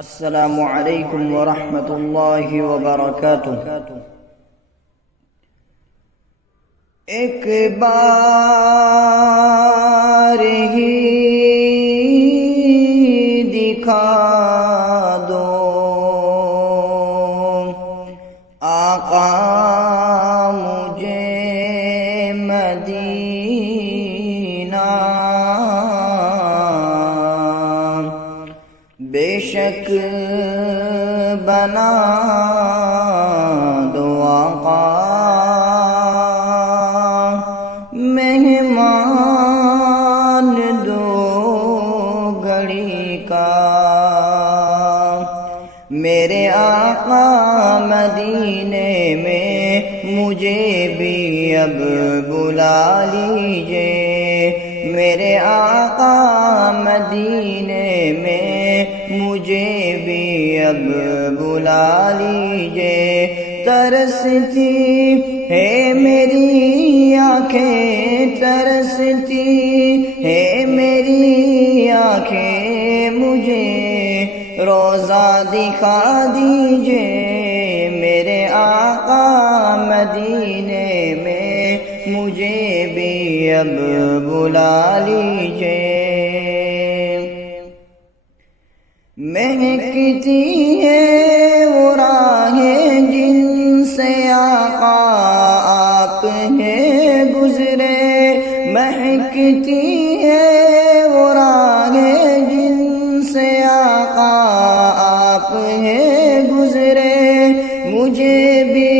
السلام علیکم ورحمۃ اللہ وبرکاتہ۔ ایک بار ہی دکھا دو آقا مجھے مدینہ، بے شک بنا دو آقا مہمان دو گھڑی کا، میرے آقا مدینے میں مجھے بھی اب بلا لیجئے، میرے آقا مدینے میں مجھے بھی اب بلا لیجئے، ترستی ہے میری آنکھیں، ترستی ہے میری آنکھیں، مجھے روضہ دکھا دیجئے، میرے آقا مدینے میں مجھے بھی اب بلا لیجئے۔ مہکتی ہے وہ راہیں جن سے آقا آپ ہیں گزرے، مہکتی ہے وہ راہیں جن سے آقا آپ ہیں گزرے، مجھے بھی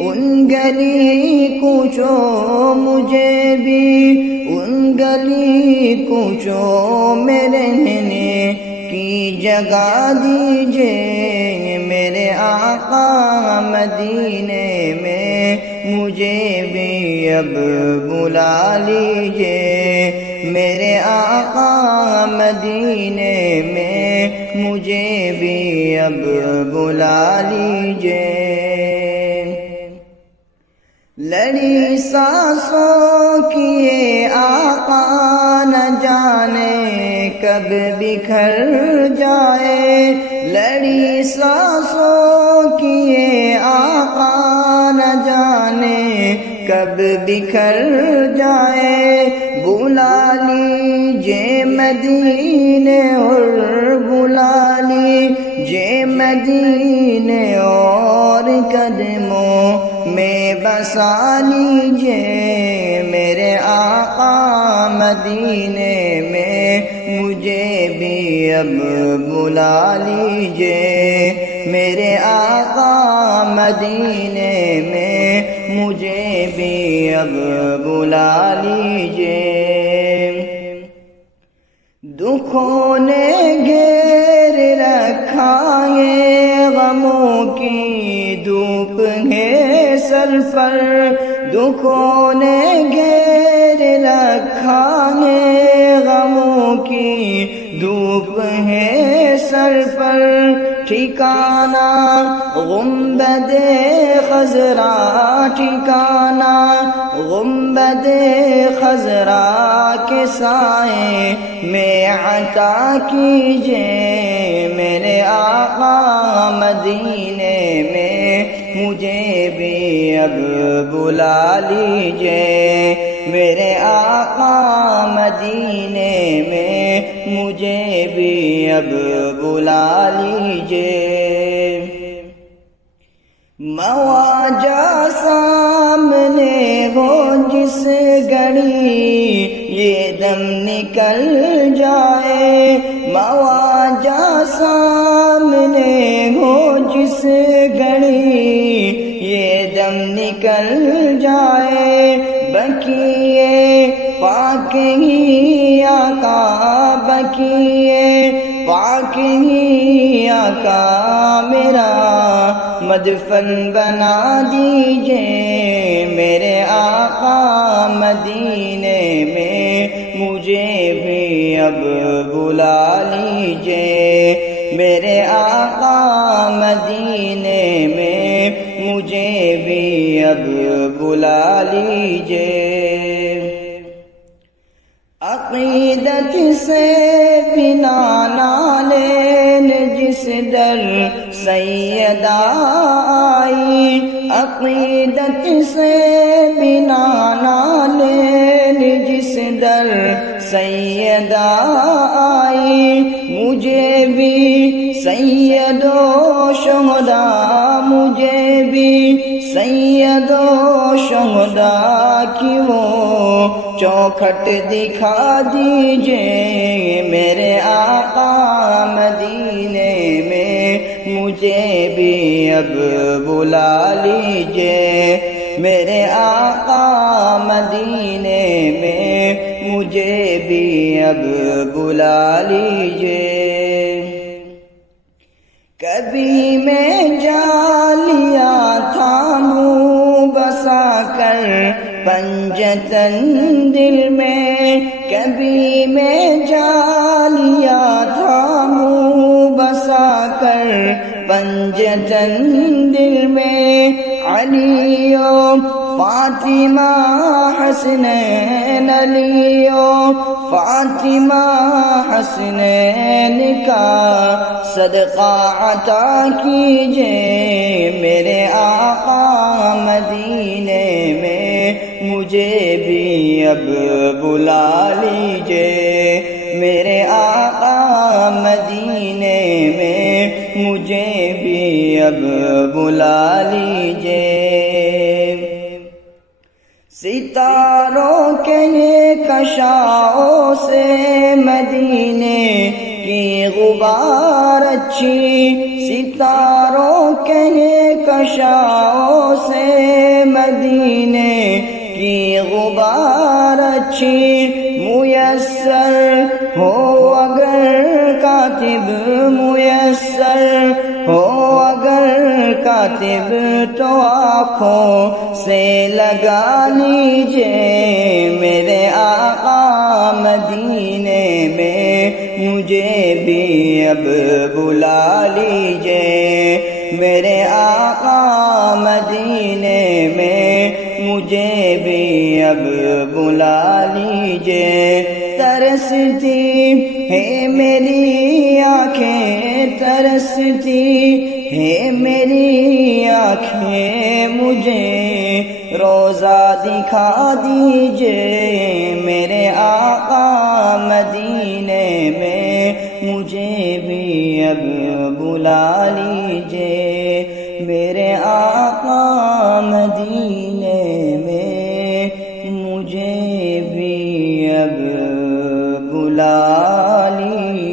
ان گلی کوچوں، مجھے بھی ان گلی کوچوں میں رہنے کی جگہ دیجئے، میرے آقا مدینے میں مجھے بھی اب بلا لیجئے، میرے آقا مدینے میں مجھے بھی اب بلا لیجئے۔ لڑی سانسوں کی یہ آقا نہ جانے کب بکھر جائے، لڑی سانسوں کی یہ آقا نہ جانے کب بکھر جائے، بلا لیجئے مدینے اور بلا لیجئے مدینے اور قدموں میں بسا لیجئے، میرے آقا مدینے میں مجھے بھی اب بلا لیجئے، میرے آقا مدینے میں مجھے بھی اب بلا لیجئے۔ دکھوں نے گھیر رکھا ہے غموں کی دھوپ ہے سر پر، دکھوں نے گھیر رکھا ہے غموں کی دھوپ ہے سر پر، ٹھکانہ گنبد خضرا، ٹھکانہ گنبد خضرا کے سائے میں عطا کیجئے، میرے آقا مدینے میں مجھے بھی اب بلا لیجئے، میرے آقا مدینے میں مجھے بھی اب بلا لیجئے۔ مواجہ سامنے ہو جس گھڑی یہ دم نکل جائے، مواجہ سامنے ہو جس گھڑی یہ دم نکل جائے، بقیے پاک ہی آقا، بقیے پاک ہی آقا میرا مدفن بنا دیجئے، میرے آقا مدینے میں مجھے بھی اب بلا لیجئے، میرے آقا مدینے میں مجھے بھی اب بلا لیجئے۔ عقیدت سے بنا نالین جس در سیدہ آئی، عقیدت سے بنا نالین جس در سیدہ آئی، مجھے بھی سید و شہداء، مجھے بھی سید و شہداء کی وہ چوکھٹ دکھا دیجئے، میرے آقا مدینے میں مجھے بھی اب بلا لیجئے، میرے آقا مدینے میں مجھے بھی اب بلا لیجئے۔ کبھی میں جالیا تھا منہ بسا کر پنجتن دل میں، کبھی میں جالیا تھا منہ بسا کر پنجتن دل میں، علی و فاطمہ حسنین، علی و فاطمہ حسنین کا صدقہ عطا کیجئے، میرے آقا مدینے میں مجھے بھی اب بلا لیجئے، میرے آقا مدینے میں مجھے بھی اب بلا لیجئے۔ ستاروں کے کشاؤں سے مدینے کی غبار اچھی، ستاروں کے کشاؤں سے مدینے کی غبار اچھی، میسر ہو اگر کاتب، میسر ہو اگر کاتب تو آنکھوں سے لگا لیجئے، میرے آقا مدینے میں مجھے بھی اب بلا لیجئے، میرے آقا مدینے میں مجھے بھی اب بلا لیجئے۔ ترستی ہے میری آنکھیں، ترستی ہے میری آنکھیں، مجھے روزہ دکھا دیجئے، میرے آقا مدینے میں مجھے بھی اب بلا لیجئے، میرے آقا مدینے میں مجھے بھی اب بلا لیجئے۔